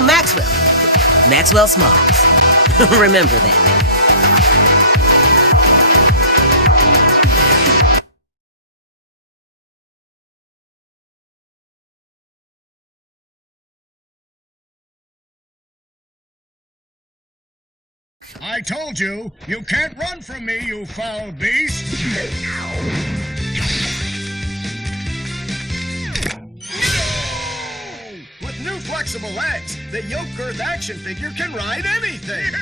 Maxwell. Maxwell Smalls. Remember that name. I told you, you can't run from me, you foul beast! With new flexible legs, the yoke girth action figure can ride anything!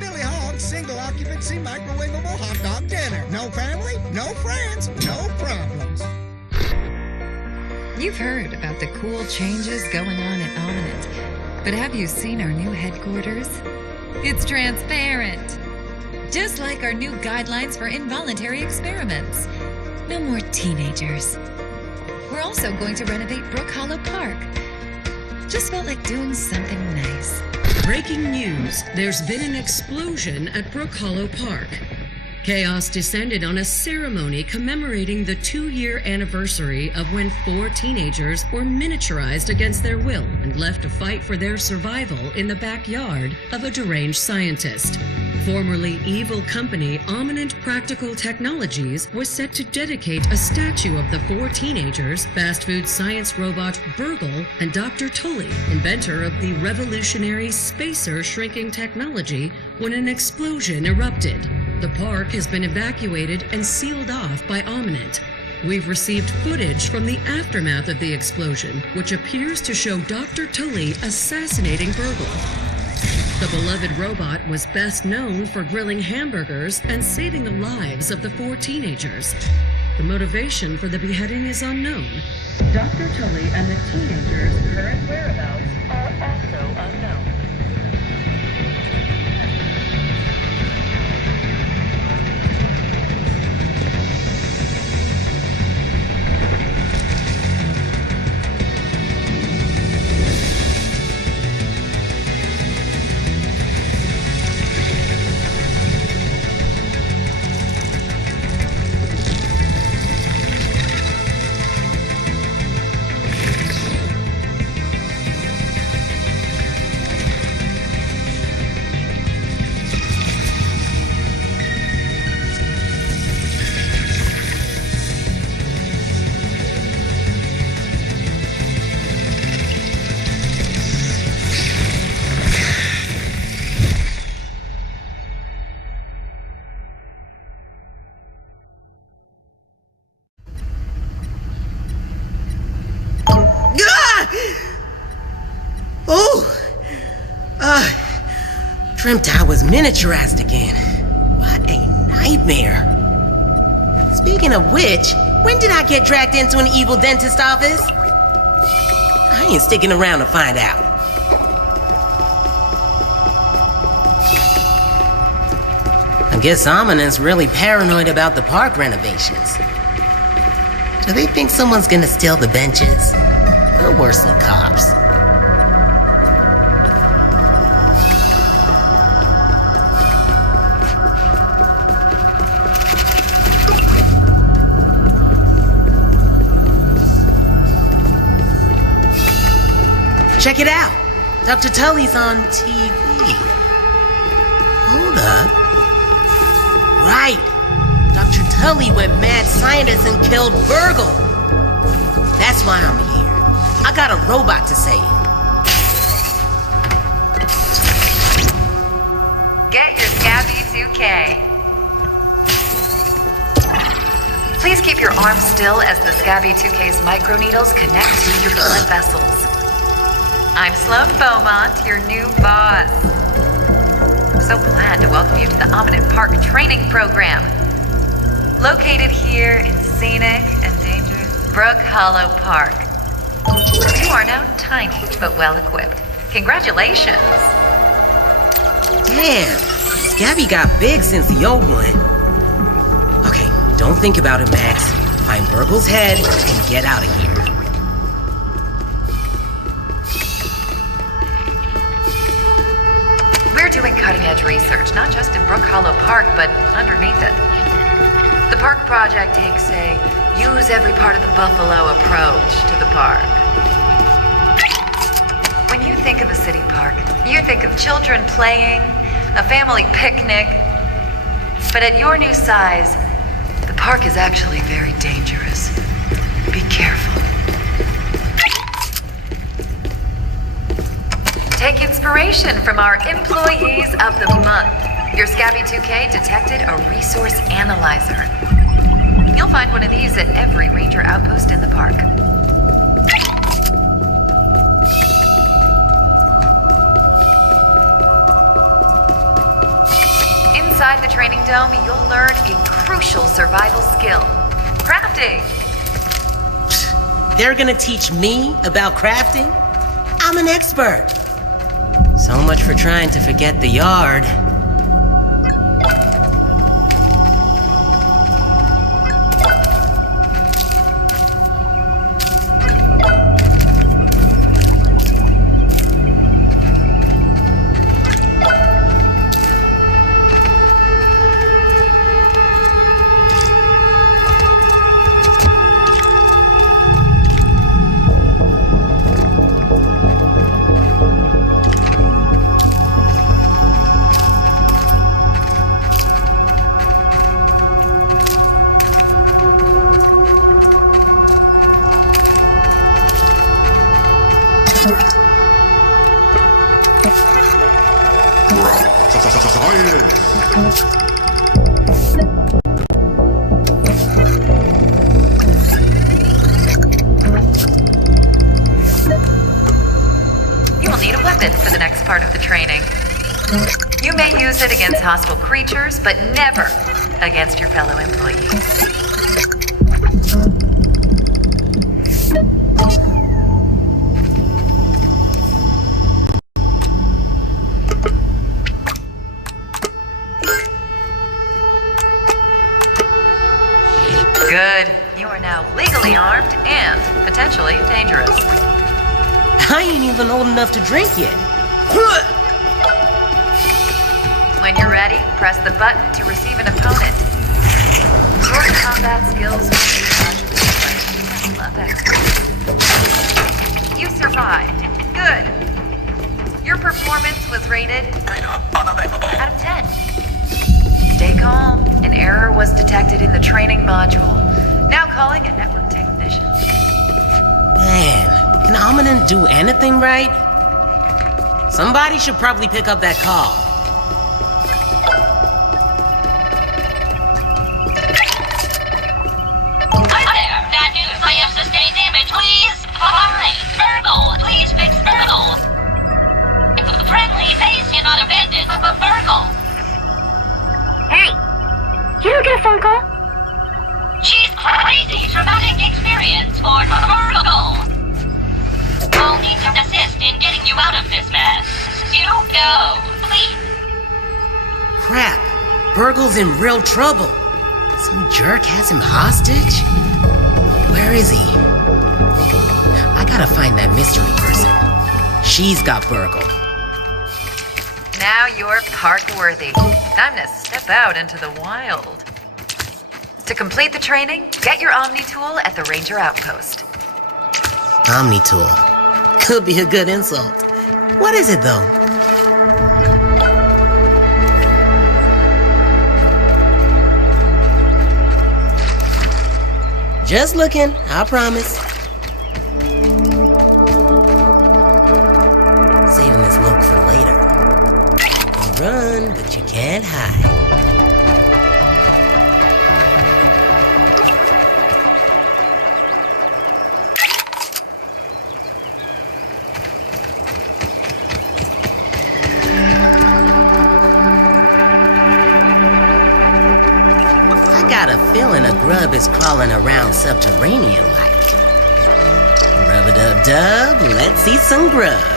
Billy Hog's single occupancy microwavable hot dog dinner. No family, no friends, no problems. You've heard about the cool changes going on at Ominent, but have you seen our new headquarters? It's transparent, just like our new guidelines for involuntary experiments. No more teenagers. We're also going to renovate Brook Hollow Park. Just felt like doing something nice. Breaking news, there's been an explosion at Brook Hollow Park. Chaos descended on a ceremony commemorating the 2-year anniversary of when 4 teenagers were miniaturized against their will and left to fight for their survival in the backyard of a deranged scientist. Formerly evil company Ominent Practical Technologies was set to dedicate a statue of the 4 teenagers, fast food science robot Burgle, and Dr. Tully, inventor of the revolutionary spacer shrinking technology, when an explosion erupted. The park has been evacuated and sealed off by Ominent. We've received footage from the aftermath of the explosion, which appears to show Dr. Tully assassinating Burgle. The beloved robot was best known for grilling hamburgers and saving the lives of the 4 teenagers. The motivation for the beheading is unknown. Dr. Tully and the teenagers' current whereabouts are also unknown. Dreamt I was miniaturized again. What a nightmare. Speaking of which, when did I get dragged into an evil dentist office? I ain't sticking around to find out. I guess Ominent's really paranoid about the park renovations. Do they think someone's gonna steal the benches? They're worse than cops. Check it out. Dr. Tully's on TV. Hold up. Right. Dr. Tully went mad scientist and killed Burgle. That's why I'm here. I got a robot to save. Get your Scabby 2K. Please keep your arm still as the Scabby 2K's microneedles connect to your blood vessels. I'm Sloan Beaumont, your new boss. I'm so glad to welcome you to the Ominent Park training program. Located here in scenic and dangerous Brook Hollow Park. You are now tiny but well equipped. Congratulations. Damn, Scabby got big since the old one. Okay, don't think about it, Max. Find Burgle's head and get out of here. We're doing cutting-edge research, not just in Brook Hollow Park, but underneath it. The park project takes a use every part of the buffalo approach to the park. When you think of a city park, you think of children playing, a family picnic. But at your new size, the park is actually very dangerous. Be careful. Take inspiration from our Employees of the Month. Your Scabby 2K detected a resource analyzer. You'll find one of these at every ranger outpost in the park. Inside the training dome, you'll learn a crucial survival skill: crafting. They're gonna teach me about crafting? I'm an expert. So much for trying to forget the yard. You will need a weapon for the next part of the training. You may use it against hostile creatures, but never against your fellow employees. Good. You are now legally armed and potentially dangerous. I ain't even old enough to drink yet. When you're ready, press the button to receive an opponent. Your combat skills will be much love experts. You survived. Good. Your performance was rated out of 10. Stay calm. An error was detected in the training module. Now calling a network technician. Man, can Ominin do anything right? Somebody should probably pick up that call. Hi there, bad news, I have sustained damage, please. Hi, Virgil, please fix Virgil. Friendly face cannot abandon, Virgil. Hey, you don't get a phone call? She's crazy, traumatic experience for Virgil. I'll need to assist in getting you out of this mess. You go, please. Crap, Burgle's in real trouble. Some jerk has him hostage? Where is he? I gotta find that mystery person. She's got Burgle. Now you're park worthy. Time to step out into the wild. To complete the training, get your Omni tool at the Ranger Outpost. Omni tool. Could be a good insult. What is it though? Just looking, I promise. Saving this look for later. You can run, but you can't hide. I got a feeling a grub is crawling around subterranean-like. Rub-a-dub-dub, let's eat some grubs.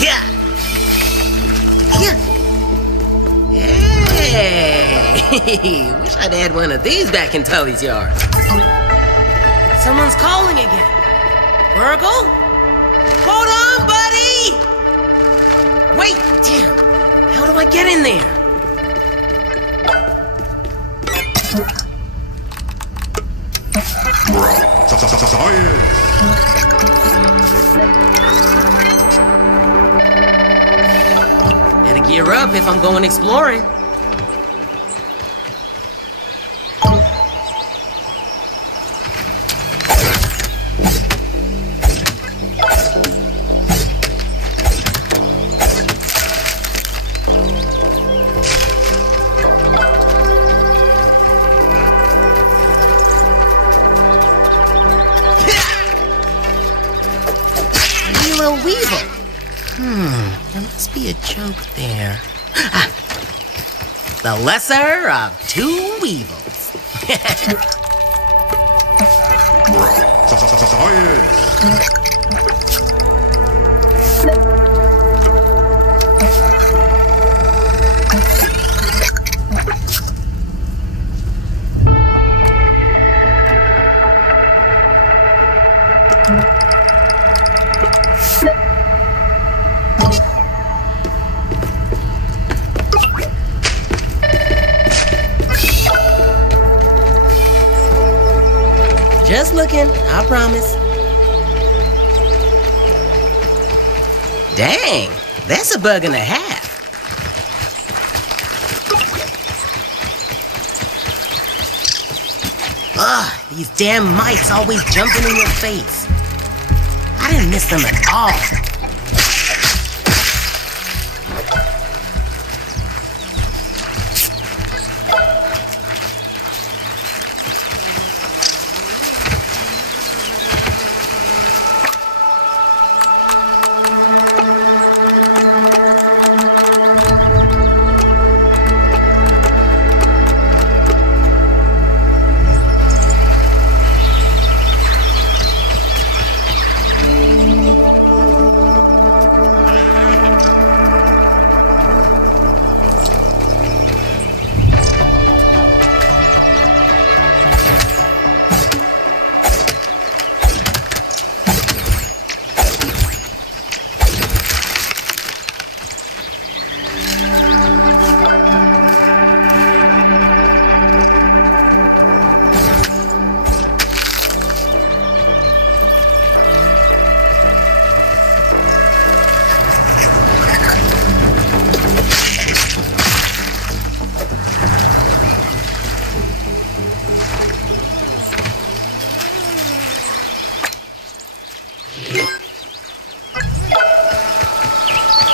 Yeah. Wish I'd had one of these back in Tully's yard. Someone's calling again. Virgil? Hold on, buddy! Wait, damn. How do I get in there? Better gear up if I'm going exploring. Weevil. There must be a joke there. Ah, the lesser of two weevils. Just looking, I promise. Dang, that's a bug and a half. Ugh, these damn mites always jumping in your face. I didn't miss them at all.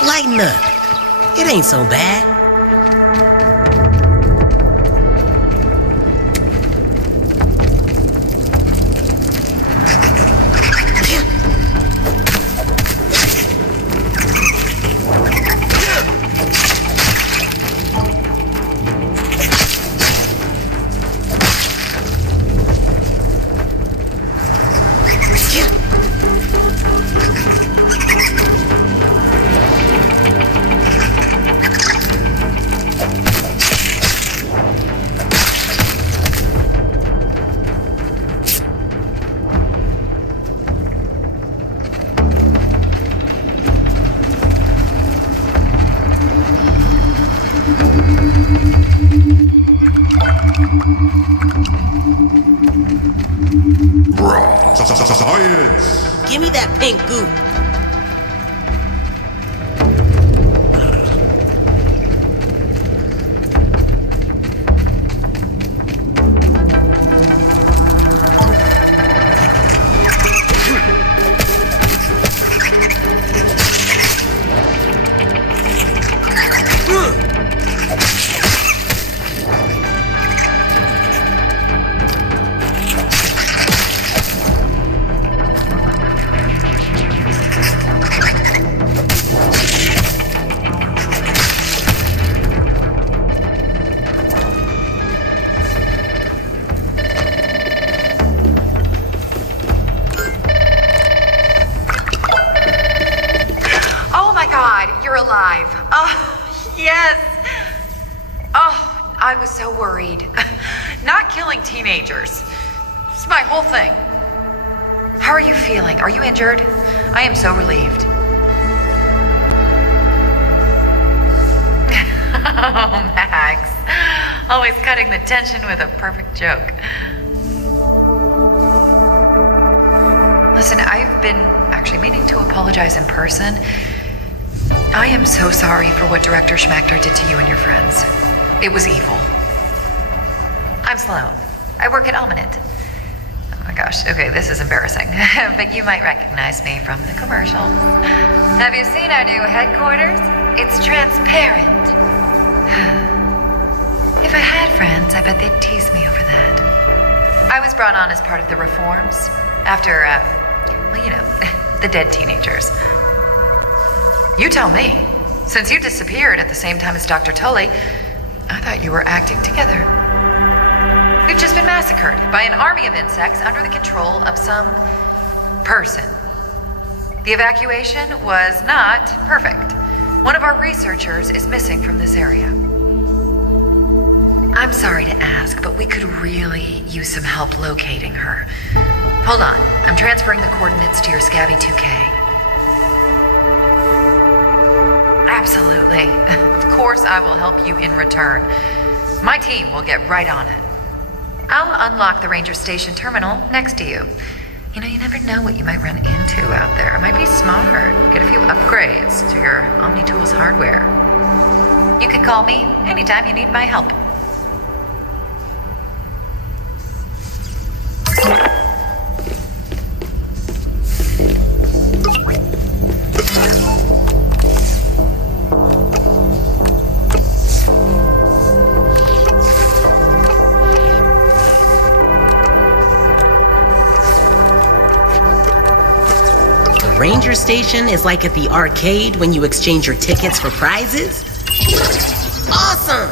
Lighten up. It ain't so bad. Science! Give me that pink goop. You're alive. Oh, yes. Oh, I was so worried. Not killing teenagers. It's my whole thing. How are you feeling? Are you injured? I am so relieved. Oh, Max. Always cutting the tension with a perfect joke. Listen, I've been actually meaning to apologize in person. I am so sorry for what Director Schmachter did to you and your friends. It was evil. I'm Sloan. I work at Almanit. Oh my gosh, okay, this is embarrassing. But you might recognize me from the commercials. Have you seen our new headquarters? It's transparent. If I had friends, I bet they'd tease me over that. I was brought on as part of the reforms after, well, you know, the dead teenagers. You tell me. Since you disappeared at the same time as Dr. Tully, I thought you were acting together. We've just been massacred by an army of insects under the control of some person. The evacuation was not perfect. One of our researchers is missing from this area. I'm sorry to ask, but we could really use some help locating her. Hold on, I'm transferring the coordinates to your Scabby 2K. Absolutely. Of course I will help you in return. My team will get right on it. I'll unlock the Ranger Station terminal next to you. You know, you never know what you might run into out there. It might be smart. Get a few upgrades to your OmniTools hardware. You can call me anytime you need my help. Ranger Station is like at the arcade when you exchange your tickets for prizes? Awesome!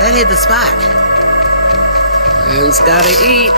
That hit the spot. Man's gotta eat.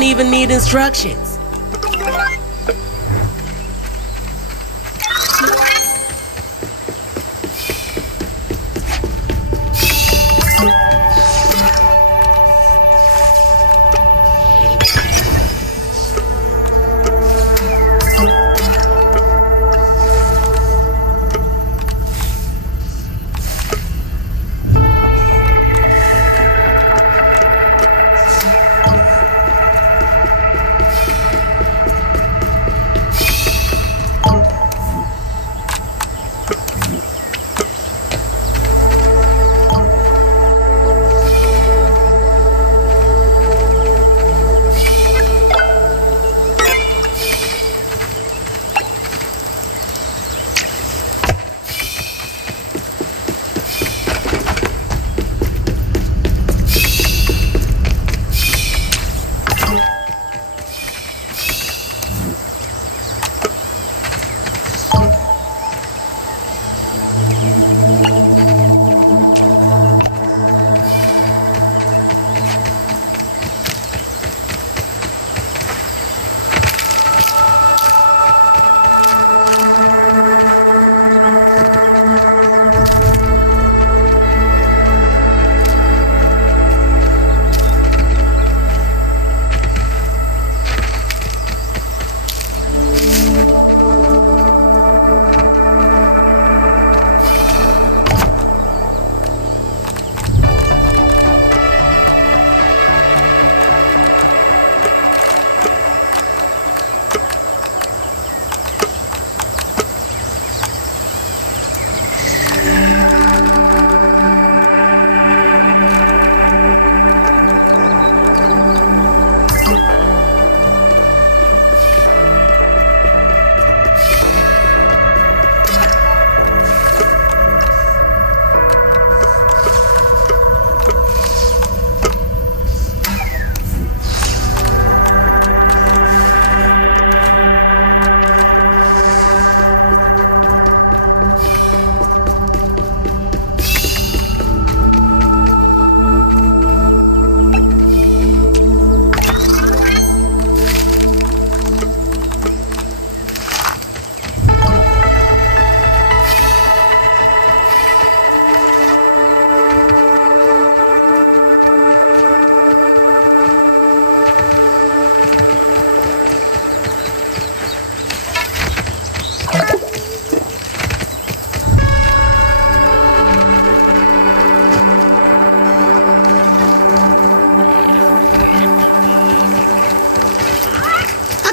didn't even need instructions.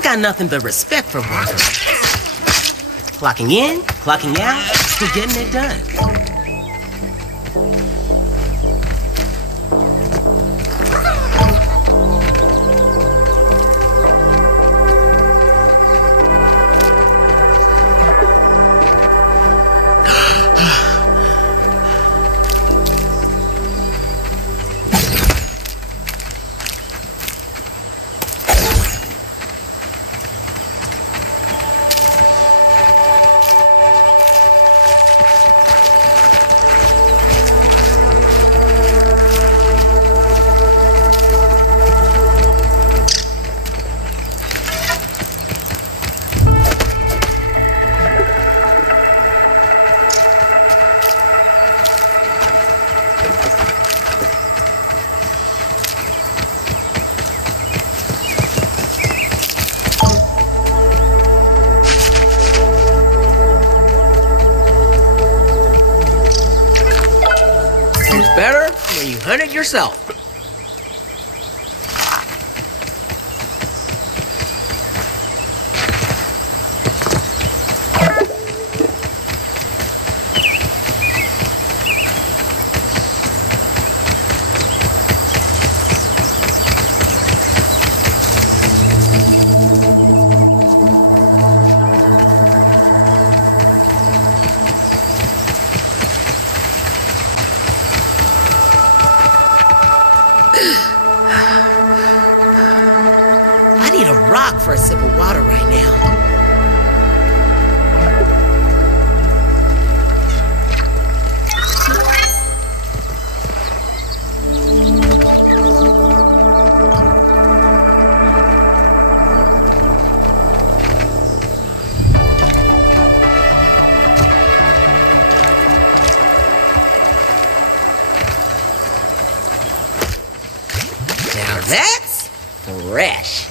Got nothing but respect for workers. Clocking in, clocking out, still getting it done. Better when you hunt it yourself. I need a rock for a sip of water right now. that's fresh.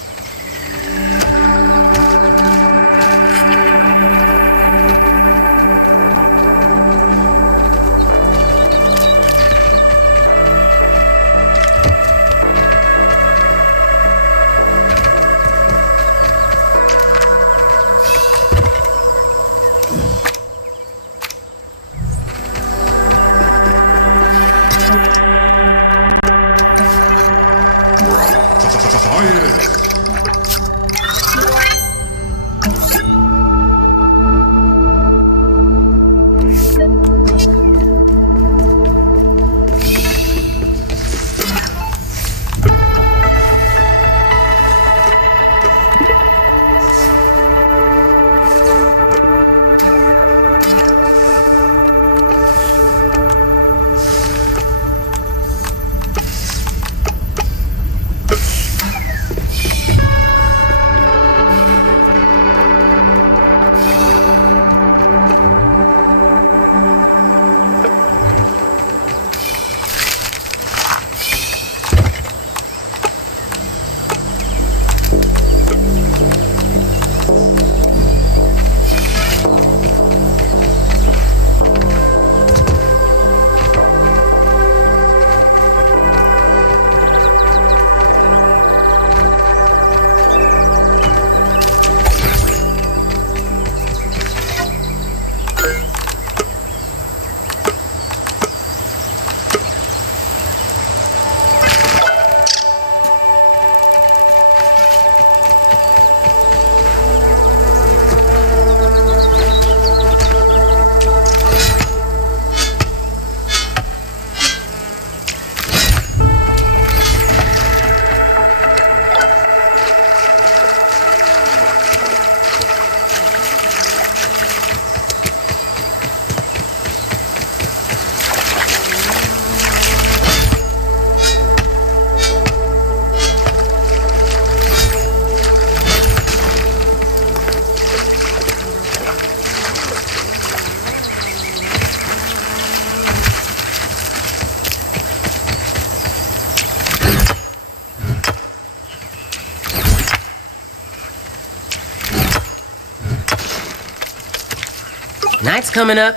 Night's coming up.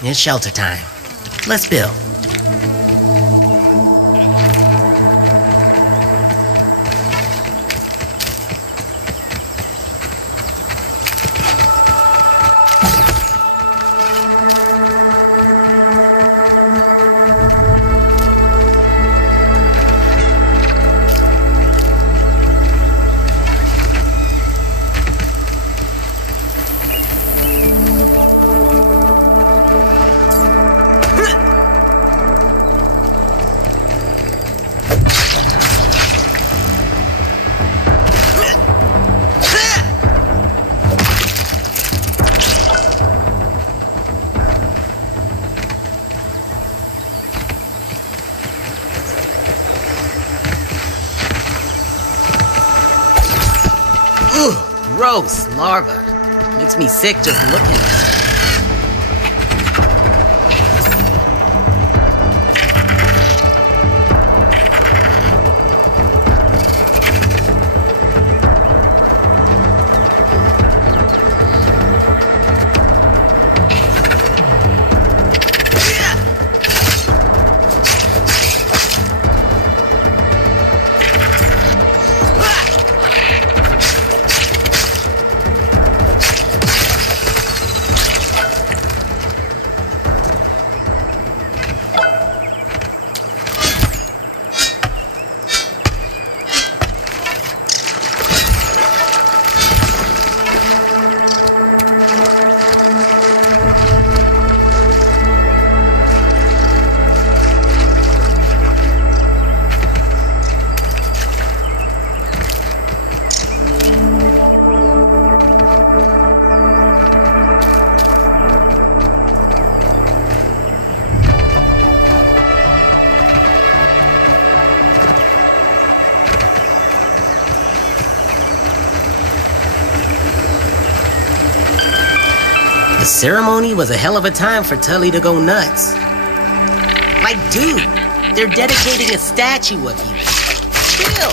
It's shelter time. Let's build. Gross larva. Makes me sick just looking at it. The ceremony was a hell of a time for Tully to go nuts. Like, dude, they're dedicating a statue of you. Chill.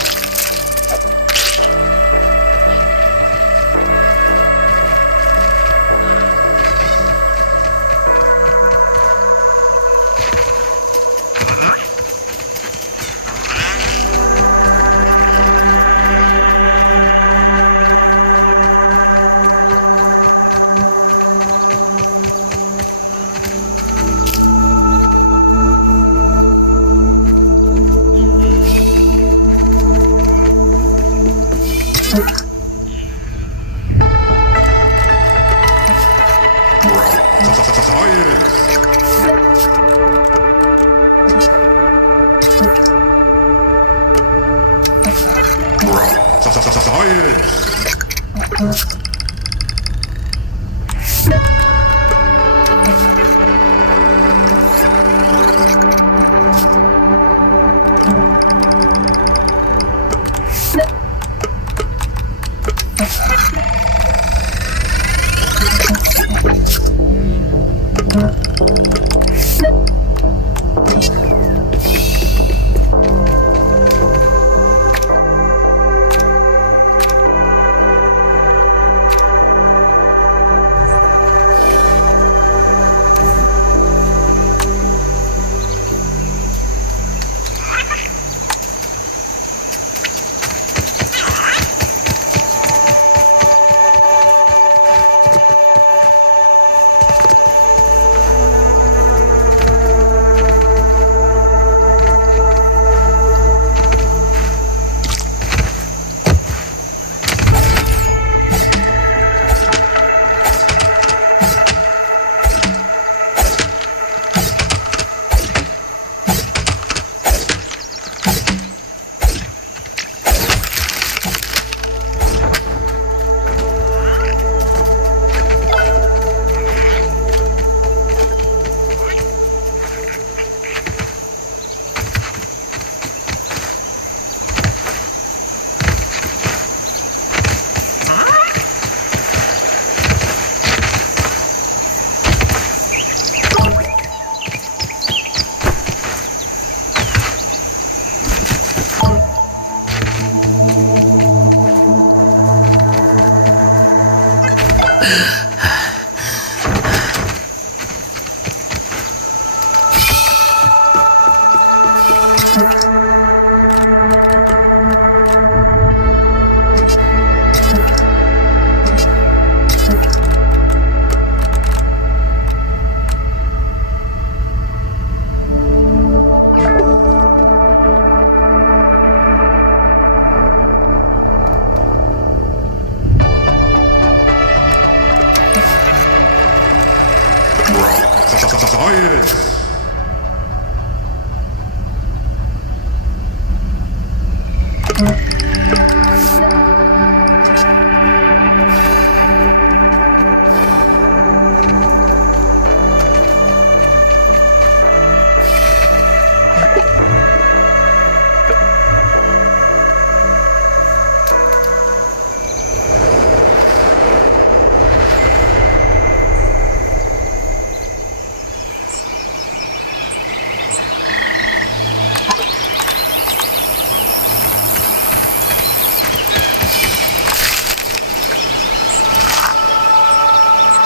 Science!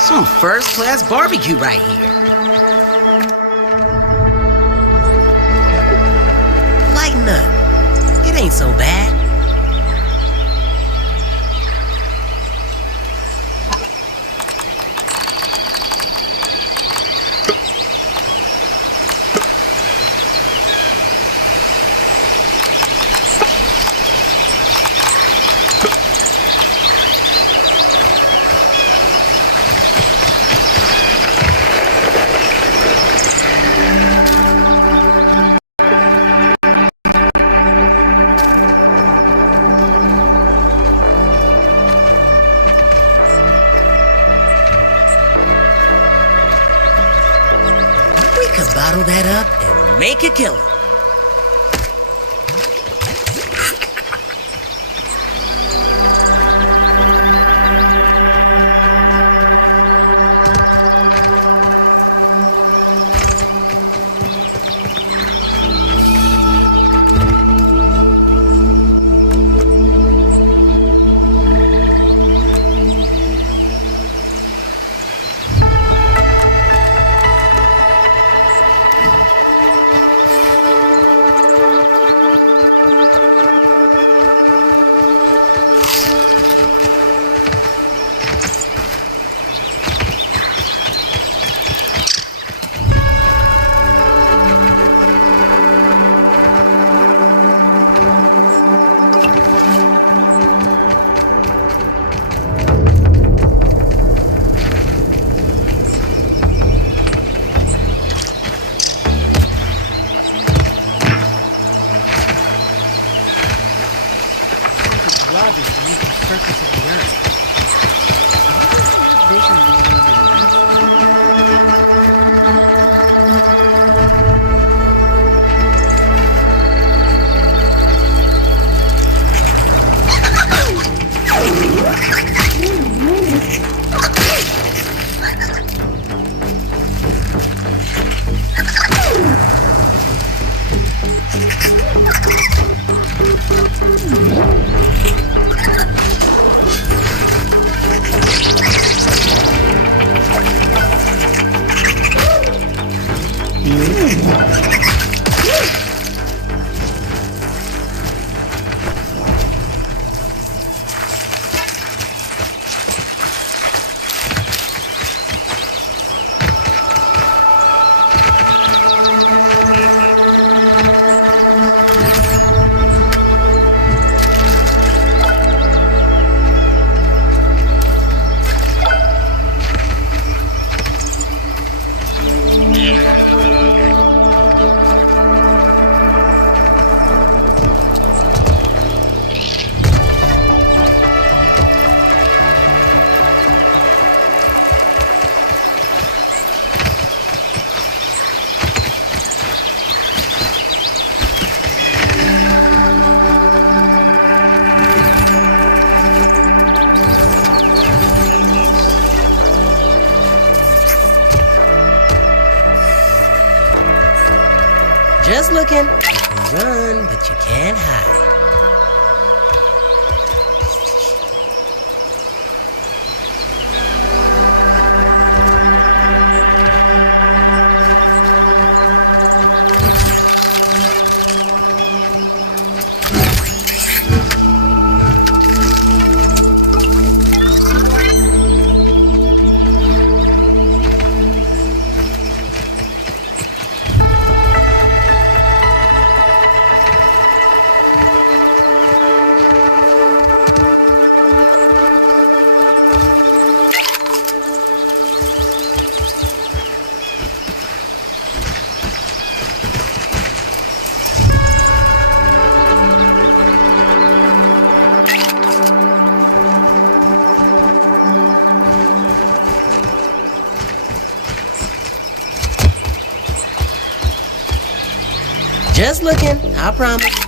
Some first-class barbecue right here. Lighten up. It ain't so bad. Bottle that up and make a killing. farthest beneath the surface of the Earth. I have visions of Just looking. You can run, but you can't hide. Just looking, I promise.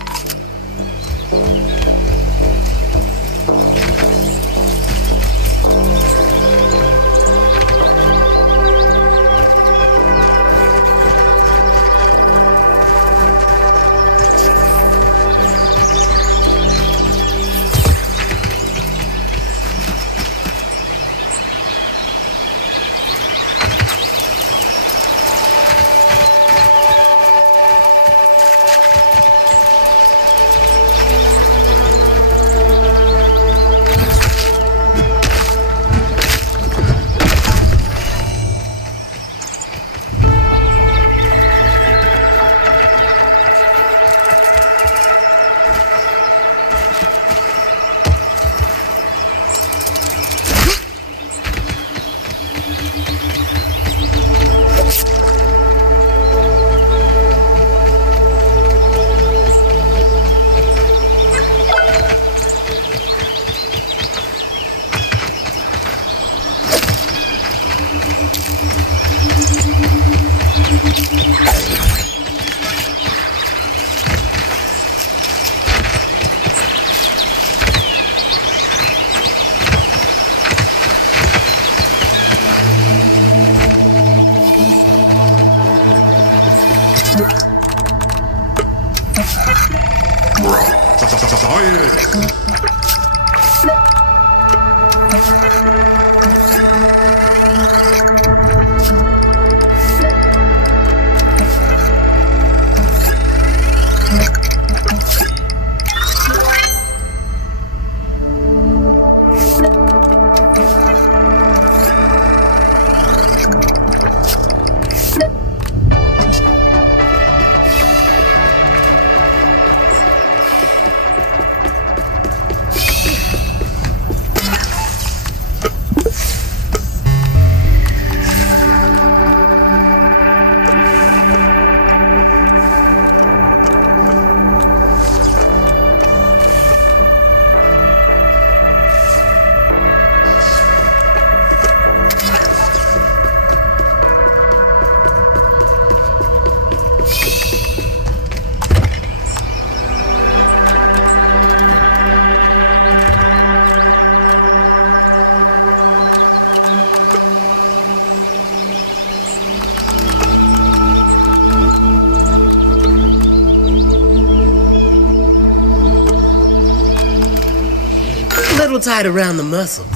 little tight around the muscles.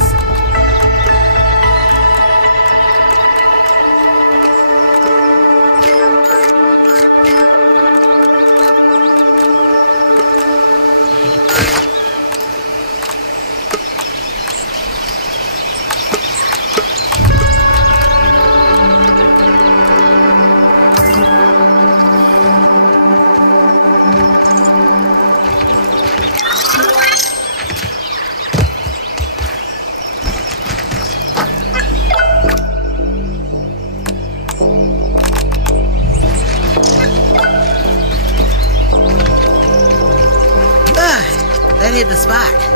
That hit the spot.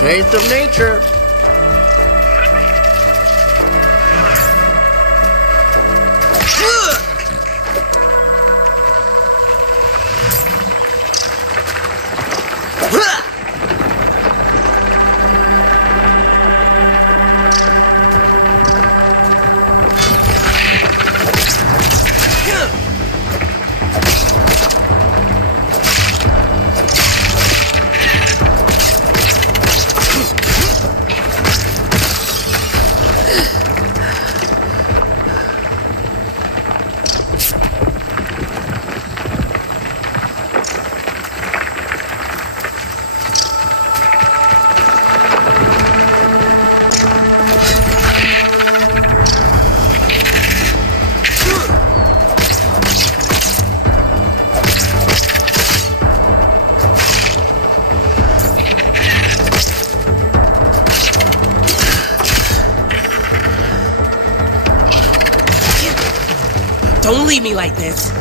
Taste of nature. Don't leave me like this.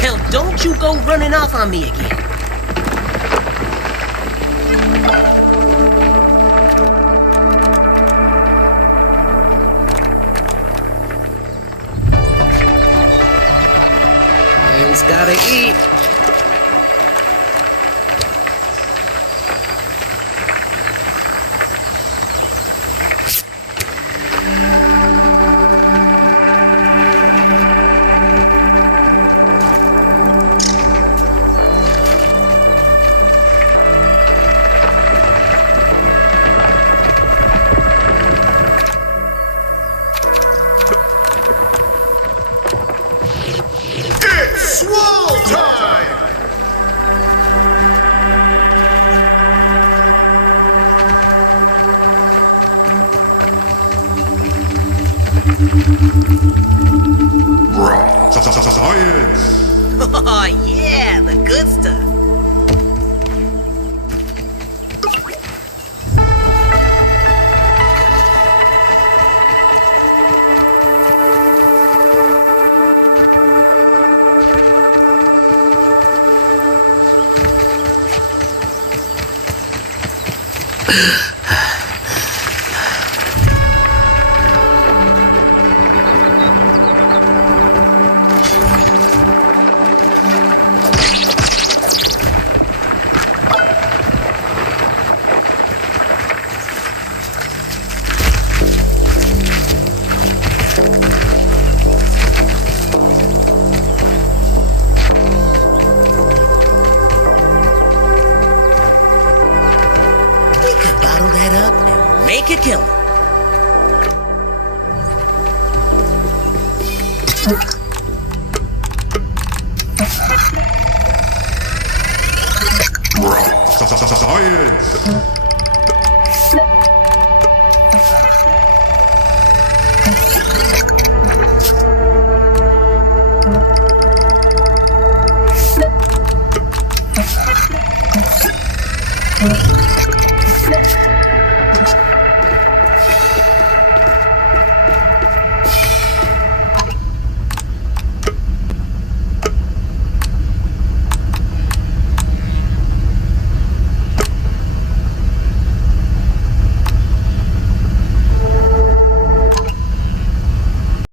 Hell, don't you go running off on me again. Man's gotta eat. It's swole time! Science! Oh, yeah, the good stuff. We could bottle that up and make a killing. Science!